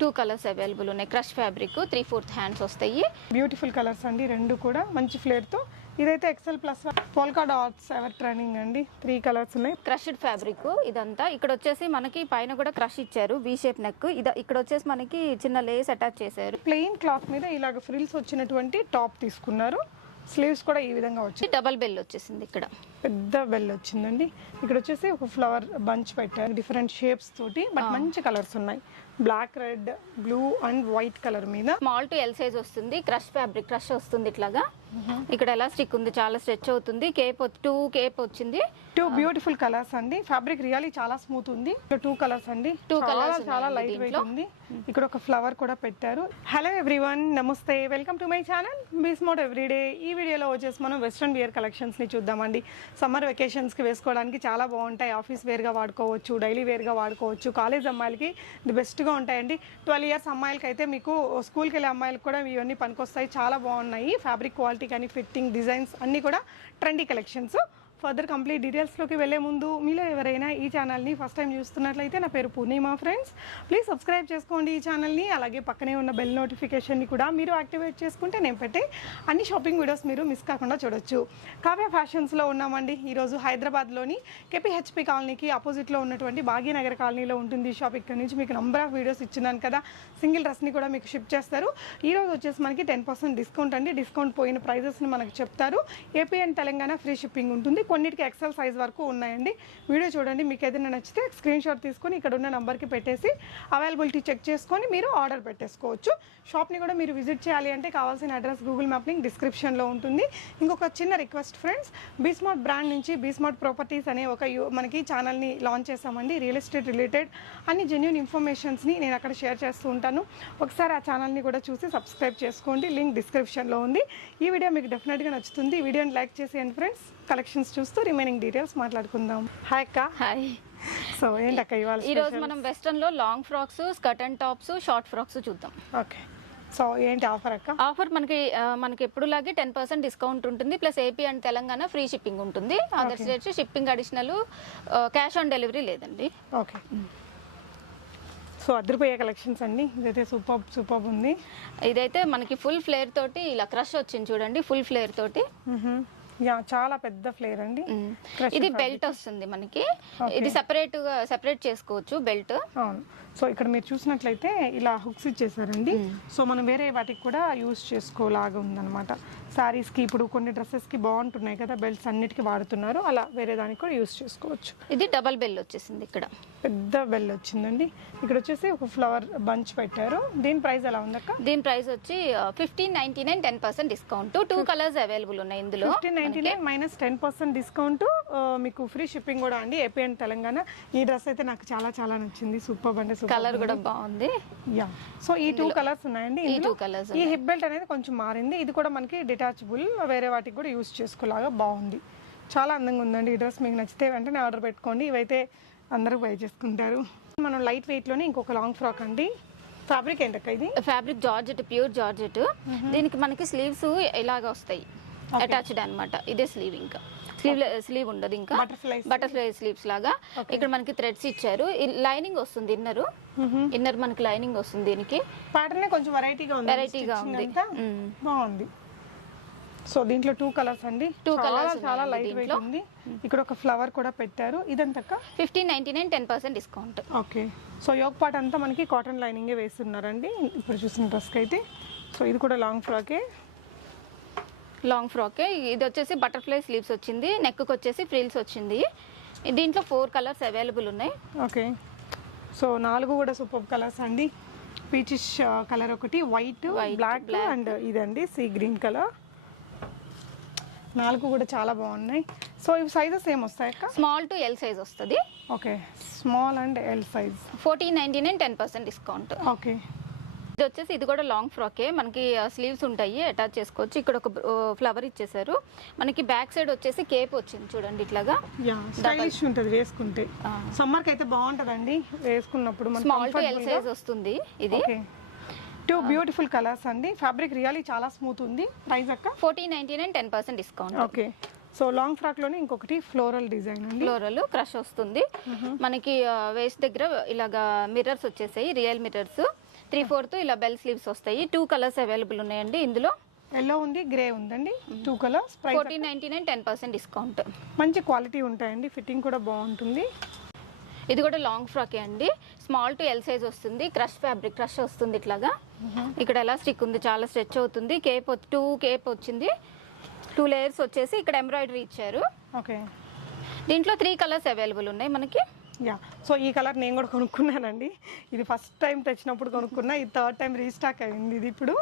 2 colours available ఉన్నాయి. Crush fabric 3/4 hands వస్తాయి. Beautiful colours అండి, రెండు కూడా మంచి ఫ్లేర్ తో. ఇదైతే excel plus polka dots ever trending అండి. 3 కలర్స్ ఉన్నాయి. క్రష్డ్ ఫ్యాబ్రిక్ ఇదంతా. ఇక్కడ వచ్చేసి మనకి పైన కూడా క్రష్ ఇచ్చారు, వి షేప్ నెక్. ఇక్కడ వచ్చేసి మనకి చిన్న లేస్ అటాచ్ చేశారు. ప్లెయిన్ క్లాత్ మీద ఇలాగ ఫ్రిల్స్ వచ్చినటువంటి టాప్ తీసుకున్నారు. స్లీవ్స్ కూడా ఈ విధంగా వచ్చి డబల్ బెల్ వచ్చేసింది. ఇక్కడ పెద్ద బెల్ వచ్చిందండి. ఇక్కడ వచ్చేసి ఒక ఫ్లవర్ బంచ్ పెట్టారు డిఫరెంట్ షేప్స్ తోటి, బట్ మంచి కలర్స్ ఉన్నాయి. Black, red, blue and white colour మీద. స్మాల్ టు ఎల్ సైజ్ వస్తుంది. క్రష్ ఫ్యాబ్రిక్, క్రష్ వస్తుంది ఇట్లాగా. ఇక్కడ ఎలాస్టిక్ ఉంది, చాలా స్ట్రెచ్ అవుతుంది. టూ కేప్ వచ్చింది. 2 బ్యూటిఫుల్ కలర్స్ అండి. ఫ్యాబ్రిక్ రియల్లీ చాలా స్మూత్ ఉంది. 2 కలర్స్ అండి. చాలా లైట్ వెయిట్ ఉంది. ఇక్కడ ఒక ఫ్లవర్ కూడా పెట్టారు. హలో ఎవ్రీవన్, నమస్తే, వెల్కమ్ టు మై ఛానల్ బీస్మోట్ ఎవ్రీడే. ఈ వీడియోలో వచ్చేసి మనం వెస్ట్రన్ వియర్ కలెక్షన్స్ ని చూద్దామండి. సమ్మర్ వెకేషన్స్ కి వేసుకోవడానికి చాలా బాగుంటాయి. ఆఫీస్ వేర్ గా వాడుకోవచ్చు, డైలీ వేర్ గా వాడుకోవచ్చు. కాలేజ్ అమ్మాయిలకి ది బెస్ట్ గా ఉంటాయండి. 12 ఇయర్స్ అమ్మాయిలకి అయితే మీకు స్కూల్కి వెళ్ళే అమ్మాయిలకు కూడా ఇవన్నీ పనికొస్తాయి. చాలా బాగున్నాయి. ఫ్యాబ్రిక్ క్వాలిటీ కానీ, ఫిట్టింగ్, డిజైన్స్ అన్నీ కూడా ట్రెండీ కలెక్షన్స్. ఫర్దర్ కంప్లీట్ డీటెయిల్స్లోకి వెళ్ళే ముందు మీలో ఎవరైనా ఈ ఛానల్ని ఫస్ట్ టైం చూస్తున్నట్లయితే, నా పేరు పూర్ణిమ ఫ్రెండ్స్, ప్లీజ్ సబ్స్క్రైబ్ చేసుకోండి ఈ ఛానల్ని. అలాగే పక్కనే ఉన్న బెల్ నోటిఫికేషన్ని కూడా మీరు యాక్టివేట్ చేసుకుంటే నేను పెట్టే అన్ని షాపింగ్ వీడియోస్ మీరు మిస్ కాకుండా చూడొచ్చు. కావ్య ఫ్యాషన్స్లో ఉన్నామండి. ఈరోజు హైదరాబాద్లోని కేపీహెచ్పి కాలనీకి ఆపోజిట్లో ఉన్నటువంటి భాగ్యనగర్ కాలనీలో ఉంటుంది ఈ షాప్. ఇక్కడ నుంచి మీకు నంబర్ ఆఫ్ వీడియోస్ ఇచ్చినాను కదా, సింగిల్ డ్రెస్ని కూడా మీకు షిప్ చేస్తారు. ఈరోజు వచ్చేసి మనకి 10% డిస్కౌంట్ అండి. డిస్కౌంట్ పోయిన ప్రైజెస్ని మనకు చెప్తారు. AP and Telangana free shipping ఉంటుంది. కొన్నిటికి ఎక్సెల్ సైజ్ వరకు ఉన్నాయండి. వీడియో చూడండి, మీకు ఏదైనా నచ్చితే స్క్రీన్ షాట్ తీసుకొని ఇక్కడ ఉన్న నెంబర్కి పెట్టేసి అవైలబిలిటీ చెక్ చేసుకొని మీరు ఆర్డర్ పెట్టేసుకోవచ్చు. షాప్ని కూడా మీరు విజిట్ చేయాలి అంటే కావాల్సిన అడ్రస్ గూగుల్ మ్యాప్ లింక్ డిస్క్రిప్షన్లో ఉంటుంది. ఇంకొక చిన్న రిక్వెస్ట్ ఫ్రెండ్స్, బీస్మార్ట్ బ్రాండ్ నుంచి బీస్మార్ట్ ప్రాపర్టీస్ అనే ఒక మనకి ఛానల్ని లాంచ్ చేసామండి. రియల్ ఎస్టేట్ రిలేటెడ్ అన్ని జెన్యూన్ ఇన్ఫర్మేషన్స్ని నేను అక్కడ షేర్ చేస్తూ ఉంటాను. ఒకసారి ఆ ఛానల్ని కూడా చూసి సబ్స్క్రైబ్ చేసుకోండి. లింక్ డిస్క్రిప్షన్లో ఉంది. ఈ వీడియో మీకు డెఫినెట్గా నచ్చుతుంది. ఈ వీడియోని లైక్ చేసేయండి ఫ్రెండ్స్. కలెక్షన్స్ చూస్తూ రిమైనింగ్ డీటెయిల్స్ మాట్లాడుకుందాం. హాయ్ అక్క. హాయ్. సో ఏంటక్క ఇవాళ ఈ రోజు మనం వెస్టర్న్ లో long frocks, skirt and tops, short frocks చూద్దాం. ఓకే. సో ఏంటి ఆఫర్ అక్క? ఆఫర్ మనకి ఎప్పుడులాగే 10% డిస్కౌంట్ ఉంటుంది. Plus AP and Telangana free shipping ఉంటుంది. Other states shipping additional, cash on delivery లేదండి. ఓకే. సో అద్దరిపోయే కలెక్షన్స్ అండి. ఇదైతే సూపర్ ఉంది. ఇదైతే మనకి ఫుల్ ఫ్లేర్ తోటి ఇలా క్రష్ వచ్చింది చూడండి, ఫుల్ ఫ్లేర్ తోటి. చాలా పెద్ద ఫ్లేర్ అండి. ఇది బెల్ట్ వస్తుంది మనకి. ఇది సెపరేట్ చేసుకోవచ్చు బెల్ట్. అవును. సో ఇక్కడ మీరు చూసినట్లయితే ఇలా హుక్స్ ఇచ్చేసారండి. సో మనం వేరే వాటికి కూడా యూజ్ చేసుకోలాగా ఉందన్నమాట. శారీస్కి ఇప్పుడు కొన్ని డ్రెస్సెస్కి బాగుంటున్నాయి కదా బెల్ట్స్, అన్నిటికీ వాడుతున్నారు. అలా వేరే దానికి కూడా యూజ్ చేసుకోవచ్చు. ఇది డబల్ బెల్ వచ్చేసింది. ఇక్కడ పెద్ద బెల్ వచ్చిందండి. ఇక్కడ వచ్చేసి ఒక ఫ్లవర్ బంచ్ పెట్టారు. దీని ప్రైస్ ఎలా ఉందక్క? దీని ప్రైస్ వచ్చి 1599, 10% డిస్కౌంట్. 2 కలర్స్ అవైలబుల్ ఉన్నాయి ఇందులో. 1599 మైనస్ 10% డిస్కౌంట్, మీకు ఫ్రీ షిప్పింగ్ కూడా అండి. AP and Telangana. ఈ డ్రెస్ అయితే నాకు చాలా నచ్చింది. సూపర్ అంటే కలర్ కూడా బాగుంది. యా. సో ఈ 2 కలర్స్ ఉన్నాయండి. ఈ 2 కలర్స్. ఈ హిప్ బెల్ట్ అనేది కొంచెం మారింది. ఇది కూడా మనకి డిటాచబుల్, వేరే వాటికి కూడా యూజ్ చేసుకోలాగా బాగుంది. చాలా అందంగా ఉందండి ఈ డ్రెస్. మీకు నచ్చితే వెంటనే ఆర్డర్ పెట్టుకోండి. ఇవైతే అందరూ బై చేసుకుంటారు. మనం లైట్ వెయిట్ లోనే ఇంకొక లాంగ్ ఫ్రాక్ అండి. ఫ్యాబ్రిక్ ఏంటక్క ఇది? Fabric georgette, pure georgette. దీనికి మనకి స్లీవ్స్ ఇలాగా వస్తాయి, అటాచ్డ్ అన్నమాట. ఇదే స్లీవ్, ఇంకా స్లీవ్ ఉండదు, ఇంకా బటర్ఫ్లై స్లీవ్స్ లాగా. ఇక్కడ మనకి థ్రెడ్స్ ఇచ్చారు. లైనింగ్ వస్తుంది, ఇన్నర్ మనకి లైనింగ్ వస్తుంది. దీనికి ప్యాటర్న్ కొంచెం వెరైటీగా ఉంది. బాగుంది. సో దీంట్లో 2 కలర్స్ అండి. 2 కలర్స్ చాలా లైట్ వెయిట్ ఉంది. ఇక్కడ ఒక ఫ్లవర్ కూడా పెట్టారు. ఇదంతా 1599, 10% discount. Okay. So yoke part అంతా మనకి కాటన్ లైనింగే వేస్తున్నారండి ఇప్పుడు చూసిన డ్రెస్కి అయితే. సో ఇది కూడా లాంగ్ ఫ్రాకే. ఇది వచ్చేసి బటర్ఫ్లై స్లీవ్స్ వచ్చింది. నెక్ వచ్చేసి ఫ్రిల్స్ వచ్చింది. దీంట్లో 4 కలర్స్ అవైలబుల్ ఉన్నాయి. ఓకే. సో 4 కూడా సూపర్ కలర్స్ అండి. పీచిష్ కలర్ ఒకటి, వైట్, బ్లాక్ అండ్ ఇదండి సీ గ్రీన్ కలర్. 4 కూడా చాలా బాగున్నాయి. సో ఇవి సైజెస్ ఏం వస్తాయి అక్క? స్మాల్ టు ఎల్ సైజ్ వస్తుంది. Okay. Small and L size. 1499, 10% discount. Okay. ఇది వచ్చేసి ఇది కూడా లాంగ్ ఫ్రాకే. మనకి స్లీవ్స్ ఉంటాయి, అటాచ్ చేసుకోవచ్చు. ఇక్కడ ఒక ఫ్లవర్ ఇచ్చేసారు. మనకి బ్యాక్ సైడ్ వచ్చేసి కేప్ వచ్చింది చూడండి ఇట్లాగా. స్టైలిష్ ఉంటుంది వేసుకుంటే. సమ్మర్ కి అయితే బాగుంటదండి వేసుకున్నప్పుడు. స్మాల్ టు ఎల్ సైజ్ వస్తుంది ఇది. 2 బ్యూటిఫుల్ కలర్స్ అండి. ఫ్యాబ్రిక్ రియల్లీ చాలా స్మూత్ ఉంది. ప్రైస్ అక్క? 1499, 10% discount. Okay. So long frock లోనే ఇంకొకటి ఫ్లోరల్ డిజైన్ అండి. ఫ్లోరల్ క్రష్ వస్తుంది. మనకి వేస్ట్ దగ్గర ఇలాగా మిర్రర్స్ వచ్చేసాయి, రియల్ మిర్రర్స్. 3/4 ఇలా బెల్ స్లీవ్స్ వస్తాయి. 2 కలర్స్ అవైలబుల్ ఉన్నాయండి ఇందులో. ఎల్లో ఉంది, గ్రే ఉందండి. 2 కలర్స్. Price 1499, 10% discount. మంచి క్వాలిటీ ఉంటాయండి, ఫిట్టింగ్ కూడా బాగుంటుంది. ఇది కూడా లాంగ్ ఫ్రాకే అండి. స్మాల్ టు ఎల్ సైజ్ వస్తుంది. క్రష్ ఫ్యాబ్రిక్, క్రష్ వస్తుంది ఇట్లాగా. ఇక్కడ ఎలాస్టిక్ ఉంది, చాలా స్ట్రెచ్ అవుతుంది. కేప్ 2 కేప్ వచ్చింది. 2 లేయర్స్ వచ్చేసి ఇక్కడ ఎంబ్రాయిడరీ ఇచ్చారు. ఓకే, దీంట్లో 3 కలర్స్ అవైలబుల్ ఉన్నాయి మనకి. యా, సో ఈ కలర్ నేను కూడా కొనుక్కున్నానండి. ఇది ఫస్ట్ టైం తెచ్చినప్పుడు కొనుక్కున్నా, ఇది 3rd టైం రీస్టాక్ అయింది. ఇది ఇప్పుడు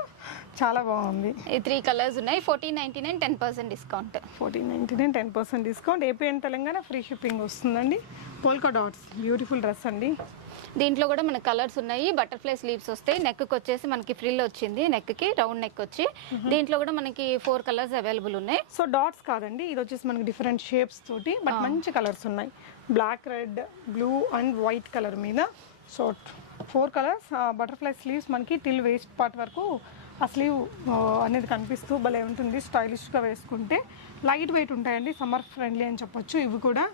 చాలా బాగుంది. ఈ 3 కలర్స్ ఉన్నాయి. 1499, 10% discount. 1499, 10% discount. AP and Telangana free shipping వస్తుందండి. పోల్కా డాట్స్, బ్యూటిఫుల్ డ్రెస్ అండి. దీంట్లో కూడా మనకి కలర్స్ ఉన్నాయి. బటర్ఫ్లై స్లీవ్స్ వస్తాయి. నెక్ వచ్చేసి మనకి ఫ్రిల్ వచ్చింది, నెక్ కి రౌండ్ నెక్ వచ్చి. దీంట్లో కూడా మనకి 4 కలర్స్ అవైలబుల్ ఉన్నాయి. సో డాట్స్ కాదండి, ఇది వచ్చేసి మనకి డిఫరెంట్ షేప్స్ తోటి, బట్ మంచి కలర్స్ ఉన్నాయి. Black, red, blue and white colour మీద. So 4 colours. బటర్ఫ్లై స్లీవ్స్ మనకి టిల్ వేస్ట్ పార్ట్ వరకు ఆ స్లీవ్ అనేది కనిపిస్తూ భలే ఉంటుంది. స్టైలిష్గా వేసుకుంటే లైట్ వెయిట్ ఉంటాయండి, సమ్మర్ ఫ్రెండ్లీ అని చెప్పొచ్చు. ఇవి కూడా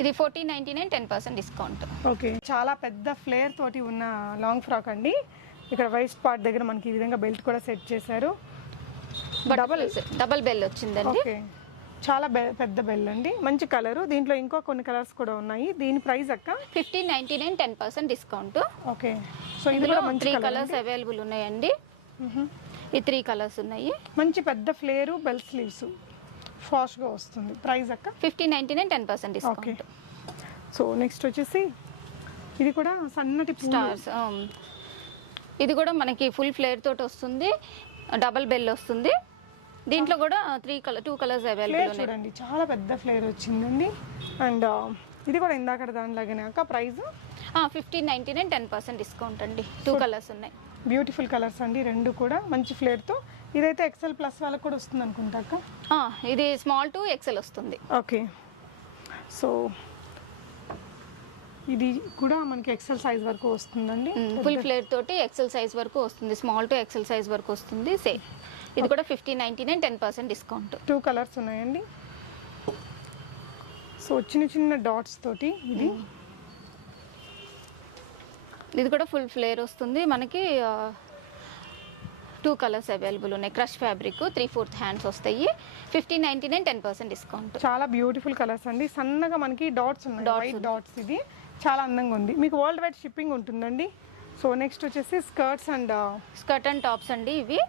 ఇది 1499, 10% డిస్కౌంట్. ఓకే, చాలా పెద్ద ఫ్లేర్ తోటి ఉన్న లాంగ్ ఫ్రాక్ అండి. ఇక్కడ వైస్ట్ పార్ట్ దగ్గర మనకి ఈ విధంగా బెల్ట్ కూడా సెట్ చేశారు. డబల్ బెల్ వచ్చిందండి. ఓకే, చాలా పెద్ద బెల్ అండి. మంచి కలర్. దీంట్లో ఇంకో కొన్ని కలర్స్ కూడా ఉన్నాయి. దీని ప్రైస్ అక్క 1599, 10% డిస్కౌంట్. ఓకే, సో ఇందులో 3 కలర్స్ అవైలబుల్ ఉన్నాయండి. ఈ 3 కలర్స్ ఉన్నాయి. మంచి పెద్ద ఫ్లేరు, బెల్ స్లీవ్స్, ఫాస్ట్గా వస్తుంది. ప్రైస్ అక్క 1599, 10% డిస్కౌంట్. సో నెక్స్ట్ వచ్చేసి ఇది కూడా సన్నటి స్టార్స్. ఇది కూడా మనకి ఫుల్ ఫ్లేర్ తోటి వస్తుంది. డబల్ బెల్ వస్తుంది. దీంట్లో కూడా 2 కలర్స్ అవైలబుల్ ఉన్నాయి. చూడండి, చాలా పెద్ద ఫ్లేర్ వచ్చిందండి. అండ్ ఇది కూడా ఇందాక దానిలాగానే అక్క. ప్రైస్ 1599, 10% డిస్కౌంట్ అండి. 2 కలర్స్ ఉన్నాయి. బ్యూటిఫుల్ కలర్స్ అండి, రెండు కూడా మంచి ఫ్లేర్తో. ఇదైతే ఎక్సెల్ ప్లస్ వాళ్ళకి కూడా వస్తుంది అనుకుంటా అక్క. ఇది స్మాల్ టు ఎక్సెల్ వస్తుంది. ఓకే, సో ఇది కూడా మనకి ఎక్సెల్ సైజ్ వరకు వస్తుందండి. ఫుల్ ఫ్లేర్ తోటి ఎక్సెల్ సైజ్ వరకు వస్తుంది. స్మాల్ టు ఎక్సెల్ సైజ్ వరకు వస్తుంది. సేమ్ ఇది కూడా 1599, 10% డిస్కౌంట్. 2 కలర్స్ ఉన్నాయండి. సో చిన్న చిన్న డాట్స్ తోటి ఇది కూడా ఫుల్ ఫ్లేర్ వస్తుంది మనకి. 2 కలర్స్ అవైలబుల్ ఉన్నాయి. క్రష్ ఫ్యాబ్రిక్, 3/4 హ్యాండ్స్ వస్తాయి. 1599, 10% డిస్కౌంట్. చాలా బ్యూటిఫుల్ కలర్స్ అండి. సన్నగా మనకి డాట్స్ ఉన్నాయి, వైట్ డాట్స్. ఇది చాలా అందంగా ఉంది. మీకు వరల్డ్ వైడ్ షిప్పింగ్ ఉంటుందండి. సో నెక్స్ట్ వచ్చేసి స్కర్ట్స్ అండ్ టాప్స్ అండి ఇవి.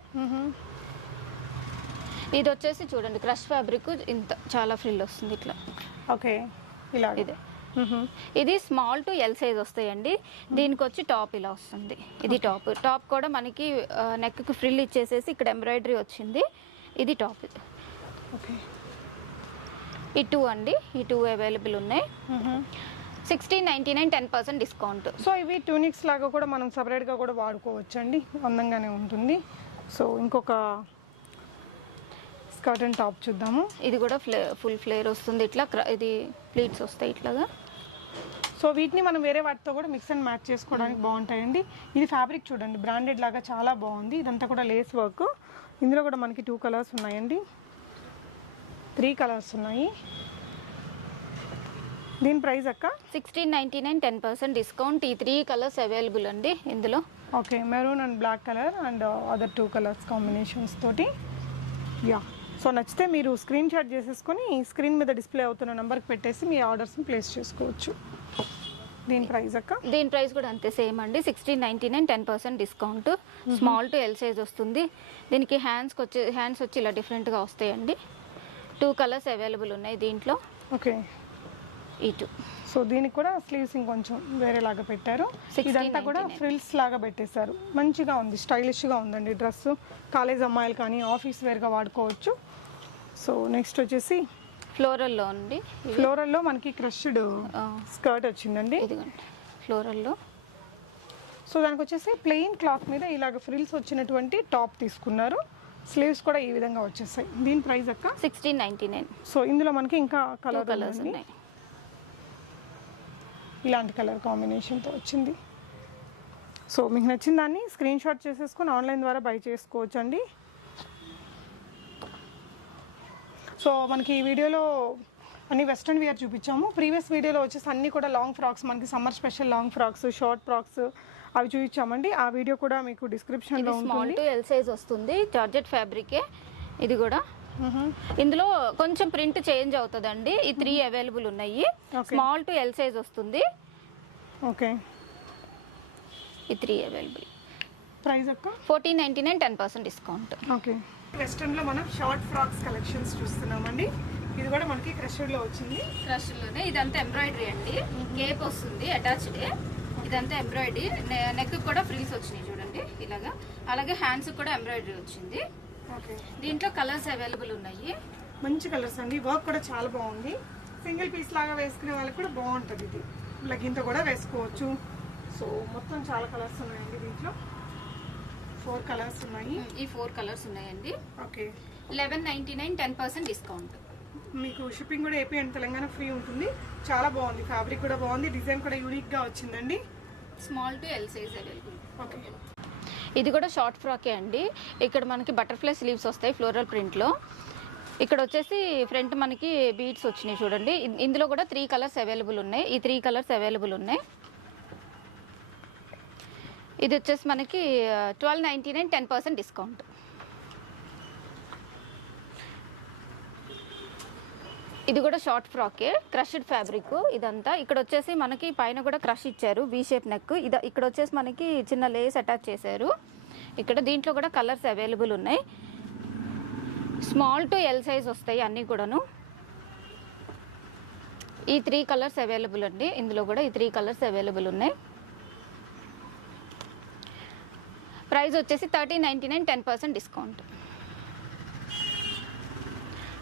ఇది వచ్చేసి చూడండి, క్రష్ ఫ్యాబ్రిక్, ఇంత చాలా ఫ్రిల్ వస్తుంది ఇట్లా. ఓకే, ఇలా ఇదే. ఇది స్మాల్ టు ఎల్ సైజ్ వస్తాయండి. దీనికి వచ్చి టాప్ ఇలా వస్తుంది. ఇది టాప్ కూడా మనకి నెక్కి ఫ్రిల్ ఇచ్చేసేసి ఇక్కడ ఎంబ్రాయిడరీ వచ్చింది. ఇది టాప్. ఓకే, ఈ 2 అండి. ఈ 2 అవైలబుల్ ఉన్నాయి. 1699, 10% డిస్కౌంట్. సో ఇవి ట్యూనిక్స్ లాగా కూడా మనం సపరేట్గా కూడా వాడుకోవచ్చు అండి, అందంగానే ఉంటుంది. సో ఇంకొక స్కర్ట్ అండ్ టాప్ చూద్దాము. ఇది కూడా ఫుల్ ఫ్లేర్ వస్తుంది ఇట్లా. ఇది ప్లీట్స్ వస్తాయి ఇట్లాగా. సో వీటిని మనం వేరే వాటితో కూడా మిక్స్ అండ్ మ్యాచ్ చేసుకోవడానికి బాగుంటాయండి. ఇది ఫ్యాబ్రిక్ చూడండి, బ్రాండెడ్ లాగా చాలా బాగుంది. ఇదంతా కూడా లేస్ వర్క్. ఇందులో కూడా మనకి 2 కలర్స్ ఉన్నాయండి. 3 కలర్స్ ఉన్నాయి. దీని ప్రైస్ అక్క 1699, 10% డిస్కౌంట్. ఈ 3 కలర్స్ అవైలబుల్ అండి ఇందులో. Okay, maroon and black colour and other 2 colours combinations తోటి. యా, సో నచ్చితే మీరు స్క్రీన్ షాట్ చేసేసుకొని స్క్రీన్ మీద డిస్ప్లే అవుతున్న నెంబర్కి పెట్టేసి మీ ఆర్డర్స్ని ప్లేస్ చేసుకోవచ్చు. దీని ప్రైస్ అక్క? దీని ప్రైస్ కూడా అంతే సేమ్ అండి, 1699, 10% discount. Small to L size వస్తుంది. దీనికి హ్యాండ్స్ వచ్చి ఇలా డిఫరెంట్గా వస్తాయండి. 2 కలర్స్ అవైలబుల్ ఉన్నాయి దీంట్లో. ఓకే, ఈ 2. సో దీనికి కూడా స్లీవ్స్ ఇంకొంచెం వేరేలాగా పెట్టారు. ఇదంతా కూడా ఫ్రిల్స్ లాగా పెట్టేశారు. మంచిగా ఉంది, స్టైలిష్గా ఉందండి డ్రెస్. కాలేజ్ అమ్మాయిలు కానీ ఆఫీస్ వేర్గా వాడుకోవచ్చు. సో నెక్స్ట్ వచ్చేసి ఫ్లోరల్లో అండి. ఫ్లోరల్లో మనకి క్రష్డ్ స్కర్ట్ వచ్చిందండి. ఇదిగోండి ఫ్లోరల్లో. సో దానికి వచ్చేసి ప్లెయిన్ క్లాత్ మీద ఇలాగ ఫ్రిల్స్ వచ్చినటువంటి టాప్ తీసుకున్నారు. స్లీవ్స్ కూడా ఈ విధంగా వచ్చేసాయి. దీని ప్రైస్ అక్క 1699. సో ఇందులో మనకి ఇంకా కలర్స్ ఉన్నాయి. ఇలాంటి కలర్ కాంబినేషన్తో వచ్చింది. సో మీకు నచ్చిన దాన్ని స్క్రీన్ షాట్ చేసేసుకొని ఆన్లైన్ ద్వారా బై చేసుకోవచ్చు అండి. సో మనకి ఈ వీడియోలో అన్ని వెస్ట్రన్ వేర్ చూపించాము. ప్రీవియస్ వీడియోలో వచ్చేసి అన్నీ కూడా లాంగ్ ఫ్రాక్స్, మనకి summer special long frocks, short frocks, అవి చూపించామండి. ఆ వీడియో కూడా మీకు డిస్క్రిప్షన్లో స్మాల్ ఉంటుంది. టు ఎల్ సైజ్ వస్తుంది, జార్జెట్ ఫ్యాబ్రికే ఇది కూడా. ఇందులో కొంచెం ప్రింట్ చేంజ్ అవుతుందండి. ఈ 3 అవైలబుల్ ఉన్నాయి. స్మాల్ టు ఎల్ సైజ్ వస్తుంది. ఓకే, ఈ 3 అవైలబుల్. ప్రైస్ అక్క 1499, 10% డిస్కౌంట్. ఓకే. వెస్టర్న్లో మనం షార్ట్ ఫ్రాక్స్ కలెక్షన్స్ చూస్తున్నామండి. ఇది కూడా మనకి క్రషర్లో వచ్చింది. క్రష్లోనే ఇదంతా ఎంబ్రాయిడరీ అండి. కేప్ వస్తుంది అటాచ్డ్. ఇదంతా ఎంబ్రాయిడరీ. నెక్ కూడా ఫ్రిల్స్ వచ్చినాయి చూడండి ఇలాగా. అలాగే హ్యాండ్స్ కూడా ఎంబ్రాయిడరీ వచ్చింది. ఓకే, దీంట్లో కలర్స్ అవైలబుల్ ఉన్నాయి. మంచి కలర్స్ అండి. వర్క్ కూడా చాలా బాగుంది. సింగిల్ పీస్ లాగా వేసుకునే వాళ్ళకి కూడా బాగుంటుంది. ఇది లెగ్గింగ్తో కూడా వేసుకోవచ్చు. సో మొత్తం చాలా కలర్స్ ఉన్నాయండి. దీంట్లో 4 కలర్స్ ఉన్నాయి. ఈ 4 కలర్స్ ఉన్నాయండి. Okay, 1199, 10% discount. మీకు షిప్పింగ్ కూడా ఏపీ అండ్ తెలంగాణ ఫ్రీ ఉంటుంది. చాలా బాగుంది, ఫ్యాబ్రిక్ కూడా బాగుంది, డిజైన్ కూడా యూనిక్గా వచ్చిందండి. Small to L size available. Okay, ఇది కూడా షార్ట్ ఫ్రాకే అండి. ఇక్కడ మనకి బటర్ఫ్లై స్లీవ్స్ వస్తాయి ఫ్లోరల్ ప్రింట్లో. ఇక్కడ వచ్చేసి ఫ్రంట్ మనకి బీడ్స్ వచ్చినాయి చూడండి. ఇందులో కూడా 3 కలర్స్ అవైలబుల్ ఉన్నాయి. ఈ 3 కలర్స్ అవైలబుల్ ఉన్నాయి. ఇది వచ్చేసి మనకి 1299, 10% డిస్కౌంట్. ఇది కూడా షార్ట్ ఫ్రాకే, క్రష్డ్ ఫ్యాబ్రిక్ ఇదంతా. ఇక్కడ వచ్చేసి మనకి పైన కూడా క్రష్ ఇచ్చారు, వి షేప్ నెక్. ఇక్కడ వచ్చేసి మనకి చిన్న లేస్ అటాచ్ చేశారు. ఇక్కడ దీంట్లో కూడా కలర్స్ అవైలబుల్ ఉన్నాయి. స్మాల్ టు ఎల్ సైజ్ వస్తాయి అన్నీ కూడాను. ఈ 3 కలర్స్ అవైలబుల్ అండి. ఇందులో కూడా ఈ 3 కలర్స్ అవైలబుల్ ఉన్నాయి. ప్రైస్ వచ్చేసి 1399, 10% డిస్కౌంట్.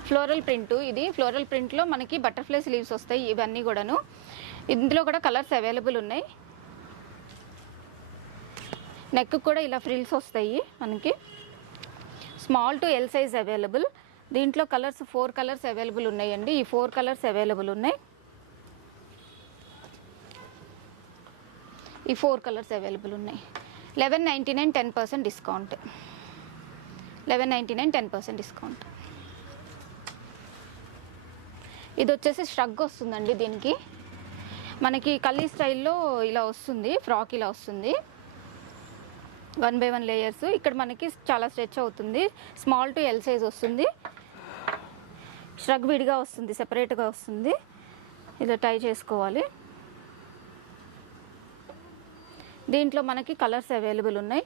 Floral print. ఇది ఫ్లోరల్ ప్రింట్లో మనకి బటర్ఫ్లై స్లీవ్స్ వస్తాయి ఇవన్నీ కూడాను. ఇందులో కూడా కలర్స్ అవైలబుల్ ఉన్నాయి. నెక్ కూడా ఇలా ఫ్రిల్స్ వస్తాయి మనకి. Small to L size available. దీంట్లో కలర్స్ 4 కలర్స్ అవైలబుల్ ఉన్నాయండి. ఈ 4 కలర్స్ అవైలబుల్ ఉన్నాయి. ఈ 4 కలర్స్ అవైలబుల్ ఉన్నాయి. 1199, 10% డిస్కౌంట్. 1199, 10% డిస్కౌంట్. ఇది వచ్చేసి ష్రగ్ వస్తుందండి. దీనికి మనకి కల్లీ స్టైల్లో ఇలా వస్తుంది, ఫ్రాక్ ఇలా వస్తుంది. 1 by 1 లేయర్స్. ఇక్కడ మనకి చాలా స్ట్రెచ్ అవుతుంది. స్మాల్ టు ఎల్ సైజ్ వస్తుంది. ష్రగ్ విడిగా వస్తుంది, సెపరేట్గా వస్తుంది. ఇలా టై చేసుకోవాలి. దీంట్లో మనకి కలర్స్ అవైలబుల్ ఉన్నాయి.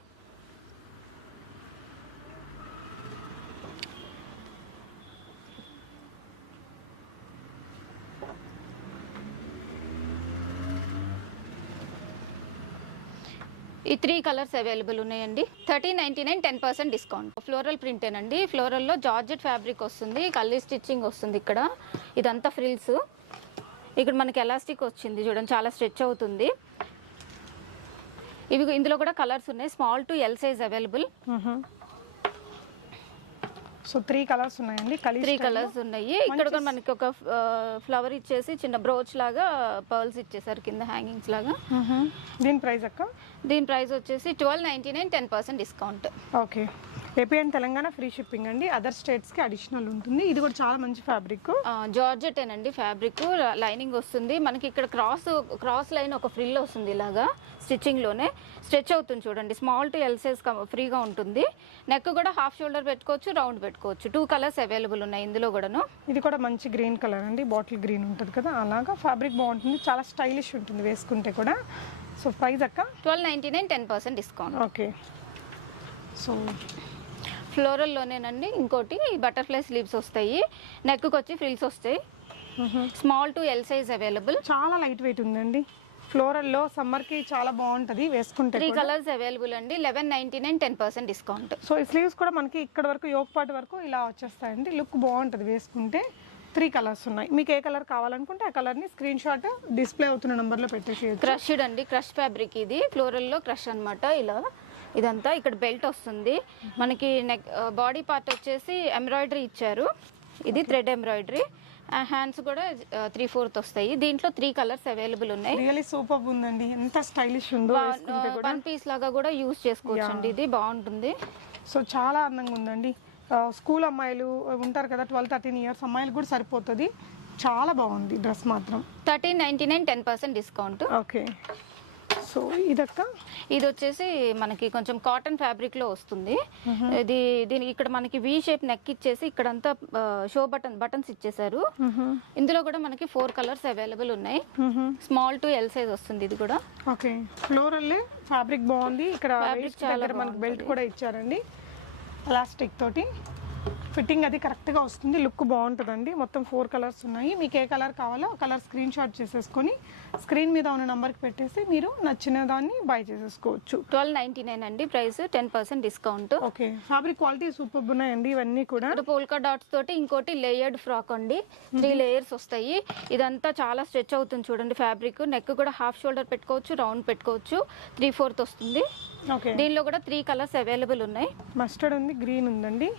ఈ 3 కలర్స్ అవైలబుల్ ఉన్నాయండి. 1399, 10% డిస్కౌంట్. ఫ్లోరల్ ప్రింటేనండి. ఫ్లోరల్లో జార్జెట్ ఫ్యాబ్రిక్ వస్తుంది, కల్లీ స్టిచ్చింగ్ వస్తుంది. ఇక్కడ ఇదంతా ఫ్రిల్స్. ఇక్కడ మనకి ఎలాస్టిక్ వచ్చింది చూడండి, చాలా స్ట్రెచ్ అవుతుంది. ఇందులో కూడా కలర్స్ ఉన్నాయి. Small to L size available. So 3 colours ఉన్నాయండి. 3 కలర్స్ ఉన్నాయి. ఇక్కడ కూడా మనకి ఒక ఫ్లవర్ ఇచ్చేసి చిన్న బ్రోచ్ లాగా పర్ల్స్ ఇచ్చేసారు కింద హ్యాంగింగ్స్ లాగా. దీని ప్రైస్ అక్క? దీని ప్రైస్ వచ్చేసి 1299, 10% discount. Okay, AP and Telangana free shipping అండి. అదర్ స్టేట్స్కి అడిషనల్ ఉంటుంది. ఇది కూడా చాలా మంచి ఫ్యాబ్రిక్. జార్జెట్ ఏనండి ఫ్యాబ్రిక్. లైనింగ్ వస్తుంది మనకి. ఇక్కడ క్రాస్ లైన్ ఒక ఫ్రిల్ వస్తుంది ఇలాగా స్టిచ్చింగ్లోనే. స్ట్రెచ్ అవుతుంది చూడండి. స్మాల్ టు ఎల్ సైజ్ ఫ్రీగా ఉంటుంది. నెక్ కూడా హాఫ్ షోల్డర్ పెట్టుకోవచ్చు, రౌండ్ పెట్టుకోవచ్చు. 2 కలర్స్ అవైలబుల్ ఉన్నాయి ఇందులో కూడాను. ఇది కూడా మంచి గ్రీన్ కలర్ అండి. బాటిల్ గ్రీన్ ఉంటుంది కదా, అలాగా ఫ్యాబ్రిక్ బాగుంటుంది. చాలా స్టైలిష్ ఉంటుంది వేసుకుంటే కూడా. సో ప్రైస్ అక్క? 1299, 10% డిస్కౌంట్. Okay, so ఫ్లోరల్లోనేనండి. ఇంకోటి బటర్ఫ్లై స్లీవ్స్ వస్తాయి, నెక్కి వచ్చి ఫ్రిల్స్ వస్తాయి. Small to L size available. చాలా లైట్ వెయిట్ ఉందండి. ఫ్లోరల్లో సమ్మర్కి చాలా బాగుంటుంది వేసుకుంటే. 3 కలర్స్ అవైలబుల్ అండి. 1199, 10% డిస్కౌంట్. సో ఈ స్లీవ్స్ కూడా మనకి ఇక్కడ వరకు యోక్ పార్ట్ వరకు ఇలా వచ్చేస్తాయండి. లుక్ బాగుంటుంది వేసుకుంటే. 3 కలర్స్ ఉన్నాయి. మీకు ఏ కలర్ కావాలనుకుంటే ఆ కలర్ని స్క్రీన్ షాట్ డిస్ప్లే అవుతున్న నెంబర్లో పెట్టేసి. క్రష్డ్ అండి, క్రష్ ఫ్యాబ్రిక్ ఇది. ఫ్లోరల్లో క్రష్ అనమాట. ఇలా ఇదంతా ఇక్కడ బెల్ట్ వస్తుంది మనకి. నెక్ బాడీ పార్ట్ వచ్చేసి ఎంబ్రాయిడరీ ఇచ్చారు. ఇది థ్రెడ్ ఎంబ్రాయిడరీ. హ్యాండ్స్ కూడా 3/4 వస్తాయి. దీంట్లో 3 కలర్స్ అవైలబుల్ ఉన్నాయి. రియల్లీ సూపర్ ఉందండి. ఎంత స్టైలిష్ ఉందో. 1 పీస్ లాగా కూడా యూజ్ చేసుకోవచ్చు అండి. ఇది బాగుంటుంది. సో చాలా అందంగా ఉందండి. స్కూల్ అమ్మాయిలు ఉంటారు కదా, 12-13 ఇయర్స్ అమ్మాయిలు కూడా సరిపోతుంది. చాలా బాగుంది డ్రెస్ మాత్రం. 1399, 10% డిస్కౌంట్. ఓకే, సో ఇదక్క ఇది వచ్చేసి మనకి కొంచెం కాటన్ ఫ్యాబ్రిక్ లో వస్తుంది. దీనికి ఇక్కడ మనకి వి షేప్ నెక్ ఇచ్చేసి ఇక్కడంతా షో బటన్స్ ఇచ్చేసారు. ఇందులో కూడా మనకి 4 కలర్స్ అవైలబుల్ ఉన్నాయి. స్మాల్ టు ఎల్ సైజ్ వస్తుంది ఇది కూడా. ఓకే, ఫ్లోరల్ ఫ్యాబ్రిక్ బాగుంది. ఇక్కడ దగ్గర మనకి బెల్ట్ కూడా ఇచ్చారండి ఎలాస్టిక్ తోటి. ఫిట్టింగ్ అది కరెక్ట్గా వస్తుంది, లుక్ బాగుంటుందండి. మొత్తం 4 కలర్స్ ఉన్నాయి. మీకు ఏ కలర్ కావాలో ఆ కలర్ స్క్రీన్ షాట్ చేసేసుకొని స్క్రీన్ మీద ఉన్న నంబర్కి పెట్టేసి మీరు నచ్చిన దాన్ని బై చేసేసుకోవచ్చు. 1299 అండి price, 10% discount. Okay, fabric quality super ఉన్నాయండి ఇవన్నీ కూడా. పోల్కా డాట్స్ తోటి ఇంకోటి లేయర్డ్ ఫ్రాక్ అండి, 3 లేయర్స్ వస్తాయి. ఇదంతా చాలా స్ట్రెచ్ అవుతుంది చూడండి ఫ్యాబ్రిక్. నెక్ కూడా హాఫ్ షోల్డర్ పెట్టుకోవచ్చు, రౌండ్ పెట్టుకోవచ్చు. 3/4 వస్తుంది. ఓకే, దీనిలో కూడా 3 కలర్స్ అవైలబుల్ ఉన్నాయి. మస్టర్డ్ ఉంది, గ్రీన్ ఉందండి.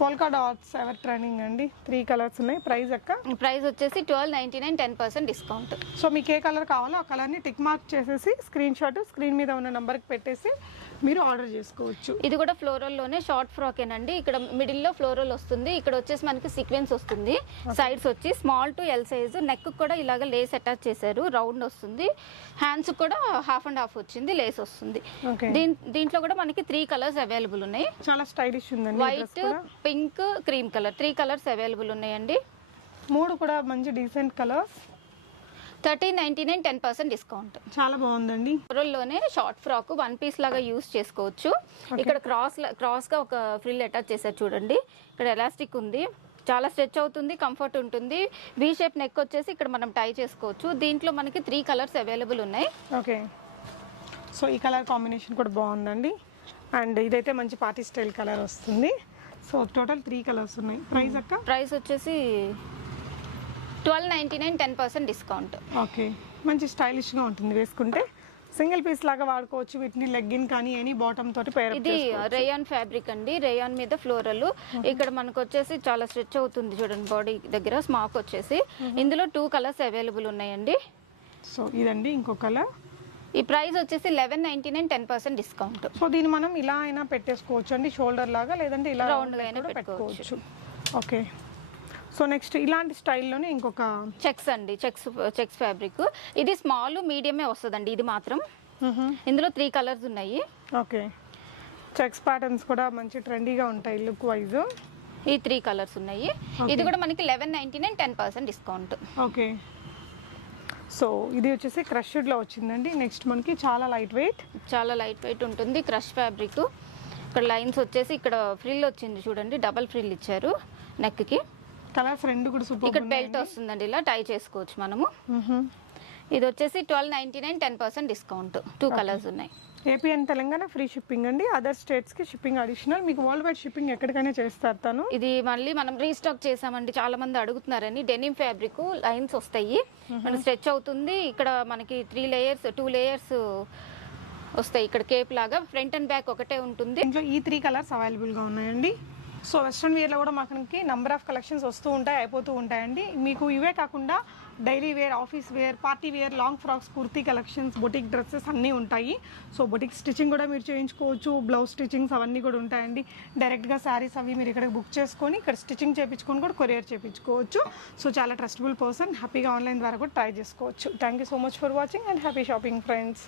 పోల్కా డాట్స్ ఎవర్ ట్రెండింగ్ అండి. 3 కలర్స్ ఉన్నాయి. ప్రైస్ అక్క? ప్రైస్ వచ్చేసి 1299, 10% డిస్కౌంట్. సో మీకు ఏ కలర్ కావాలో ఆ కలర్ని టిక్ మార్క్ చేసేసి స్క్రీన్ షాట్ స్క్రీన్ మీద ఉన్న నెంబర్కి పెట్టేసి మీరు ఆర్డర్ చేసుకోవచ్చు. ఇది కూడా ఫ్లోరల్ లోనే షార్ట్ ఫ్రాక్ ఏనండి. ఇక్కడ మిడిల్ లో ఫ్లోరల్ వస్తుంది. ఇక్కడ వచ్చేసి మనకి సీక్వెన్స్ వస్తుంది. సైడ్స్ వచ్చి small to L size. Neck కూడా ఇలాగ లేస్ అటాచ్ చేశారు, రౌండ్ వస్తుంది. హ్యాండ్స్ కూడా హాఫ్ అండ్ హాఫ్ వచ్చింది, లేస్ వస్తుంది. దీంట్లో కూడా మనకి 3 కలర్స్ అవైలబుల్ ఉన్నాయి. చాలా స్టైలిష్ ఉందండి. White, pink, cream colour 3 colours available ఉన్నాయండి. 3 కూడా మంచి డీసెంట్ కలర్స్. 1399, 10% డిస్కౌంట్. చాలా బాగుందండి. లోనే షార్ట్ ఫ్రాక్ 1 పీస్ లాగా యూస్ చేసుకోవచ్చు. ఇక్కడ క్రాస్ గా ఒక ఫ్రిల్ అటాచ్ చేశారు చూడండి. ఇక్కడ ఎలాస్టిక్ ఉంది, చాలా స్ట్రెచ్ అవుతుంది, కంఫర్ట్ ఉంటుంది. వి షేప్ నెక్ వచ్చేసి ఇక్కడ మనం టై చేసుకోవచ్చు. దీంట్లో మనకి 3 కలర్స్ అవైలబుల్ ఉన్నాయి. ఓకే, సో ఈ కలర్ కాంబినేషన్ కూడా బాగుందండి. అండ్ ఇదైతే మంచి పార్టీ స్టైల్ కలర్ వస్తుంది. సో టోటల్ 3 కలర్స్ ఉన్నాయి. ప్రైస్ అక్క? ప్రైస్ వచ్చేసి 1299, 10% డిస్కౌంట్. ఓకే, మంచి స్టైలిష్గా ఉంటుంది వేసుకుంటే. సింగిల్ పీస్ లాగా వాడుకోవచ్చు వీటిని. లెగ్గిన్ కానీ ఎనీ బాటమ్ తోటి పేర్ ఇది రేయాన్ ఫ్యాబ్రిక్ అండి. రేయాన్ మీద ఫ్లోరల్. ఇక్కడ మనకు వచ్చేసి చాలా స్ట్రెచ్ అవుతుంది చూడండి బాడీ దగ్గర. స్మాక్ వచ్చేసి ఇందులో 2 కలర్స్ అవైలబుల్ ఉన్నాయండి. సో ఇదండి ఇంకో కలర్. ఈ ప్రైస్ వచ్చేసి 1199, 10% డిస్కౌంట్. సో దీన్ని మనం ఇలా అయినా పెట్టేసుకోవచ్చు అండి, షోల్డర్ లాగా, లేదంటే ఇలా రౌండ్ గా అయినా పెట్టుకోవచ్చు. ఓకే, సో నెక్స్ట్ ఇలాంటి స్టైల్లోనే ఇంకొక చెక్స్ అండి. Checks fabric. ఇది స్మాల్ మీడియమే వస్తుందండి. ఇది మాత్రం ఇందులో 3 కలర్స్ ఉన్నాయి. ఓకే, చెక్స్ ప్యాటర్న్స్ కూడా మంచి ట్రెండీగా ఉంటాయి లుక్ వైజ్. ఈ 3 కలర్స్ ఉన్నాయి. ఇది కూడా మనకి 1199, 10% డిస్కౌంట్. ఓకే, సో ఇది వచ్చేసి క్రష్డ్లో వచ్చిందండి. నెక్స్ట్ మనకి చాలా లైట్ వెయిట్ ఉంటుంది. Crush fabric. ఇక్కడ లైన్స్ వచ్చేసి ఇక్కడ ఫ్రిల్ వచ్చింది చూడండి, డబల్ ఫ్రిల్ ఇచ్చారు నెక్ కి. కలర్స్ రెండు కూడా సూపర్. ఇక్కడ బెల్ట్ వస్తుందండి, ఇలా టై చేసుకోవచ్చు మనము. ఇది వచ్చేసి 1299, 10% డిస్కౌంట్. 2 కలర్స్ ఉన్నాయి. AP and Telangana free shipping అండి. అదర్ స్టేట్స్ కి షిప్పింగ్ అడిషనల్. మీకు వరల్డ్ వైడ్ షిప్పింగ్ ఎక్కడికైనా చేస్తారు తను. ఇది మళ్ళీ మనం రీస్టాక్ చేసామండి, చాలా మంది అడుగుతున్నారని. డెనిమ్ ఫ్యాబ్రిక్, లైన్స్ వస్తాయి, మనకి స్ట్రెచ్ అవుతుంది. ఇక్కడ మనకి 2 లేయర్స్ వస్తాయి. ఇక్కడ కేప్ లాగా ఫ్రంట్ అండ్ బ్యాక్ ఒకటే ఉంటుంది. ఇంట్లో ఈ 3 కలర్స్ అవైలబుల్ గా ఉన్నాయండి. సో వెస్ట్రన్ వేర్లో కూడా మనకి నంబర్ ఆఫ్ కలెక్షన్స్ వస్తూ ఉంటాయి, అయిపోతూ ఉంటాయండి. మీకు ఇవే కాకుండా daily wear, office wear, party wear, long frocks, kurti collections, boutique dresses అన్నీ ఉంటాయి. సో బొటిక్ స్టిచ్చింగ్ కూడా మీరు చేయించుకోవచ్చు, బ్లౌజ్ స్టిచ్చింగ్స్ అవన్నీ కూడా ఉంటాయండి. డైరెక్ట్గా శారీస్ అవి మీరు ఇక్కడ బుక్ చేసుకొని ఇక్కడ స్టిచ్చింగ్ చేయించుకొని కూడా కొరియర్ చేయించుకోవచ్చు. సో చాలా ట్రస్టబుల్ పర్సన్, హ్యాపీగా ఆన్లైన్ ద్వారా కూడా ట్రై చేసుకోవచ్చు. Thank you so much for watching and happy shopping friends.